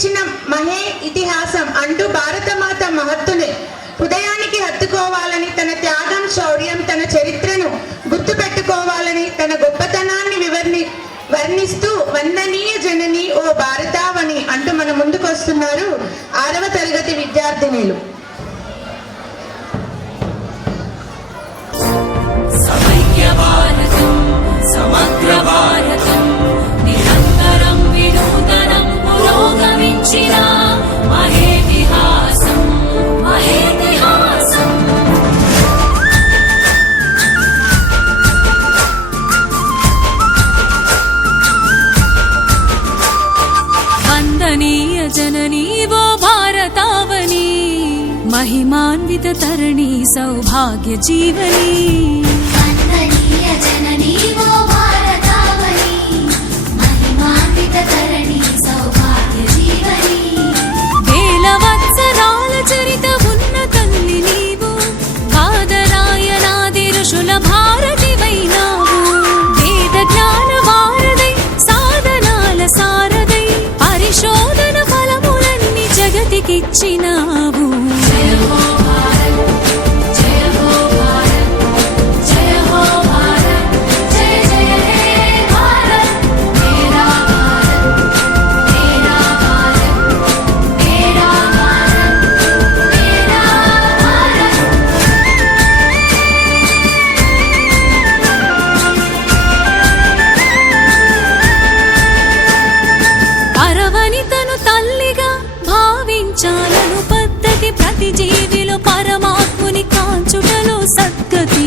జన్మించిన మహే ఇతిహాసం అంటూ భారతమాత మహత్తుని హృదయానికి హత్తుకోవాలని, తన త్యాగం శౌర్యం తన చరిత్రను గుర్తు పెట్టుకోవాలని, తన గొప్పతనాన్ని వర్ణిస్తూ వందనీయ జనని ఓ భారతావని అంటూ మన ముందుకు వస్తున్నారు 6వ తరగతి విద్యార్థినులు. సమగ్ర భారతం నిరంతరం వినూతనం పురోగమించిన మహేతిహాసం మహేతిహాసం. వందనీయ జననీ वो భారతావని महिमान्वित तरणि सौभाग्य जीवनी. వందనీయ జననీ वो భారతావని महिमान्वित तरणि सौभाग्य जीवनी. వేల వత్సరాల చరిత ఉన్న తల్లి నీవు, బాదరాయణాది ఋషుల భారతివైనావు. వేద జ్ఞాన వారదై సాధనాల సారదై పరిశోధన ఫలములన్నీ జగతికిచ్చినావు. జయ హో భారత్ జయ హో భారత్ జయ హో భారత్ జయ జయ హే భారత్. మేరా భారత్ మేరా భారత్ మేరా భారత్ మేరా భారత్. పరవనితను తల్లిగా భావించాలను పద్ధతి, ప్రతి జీవిలో పరమాత్ముని కాంచుటలో సద్గతి.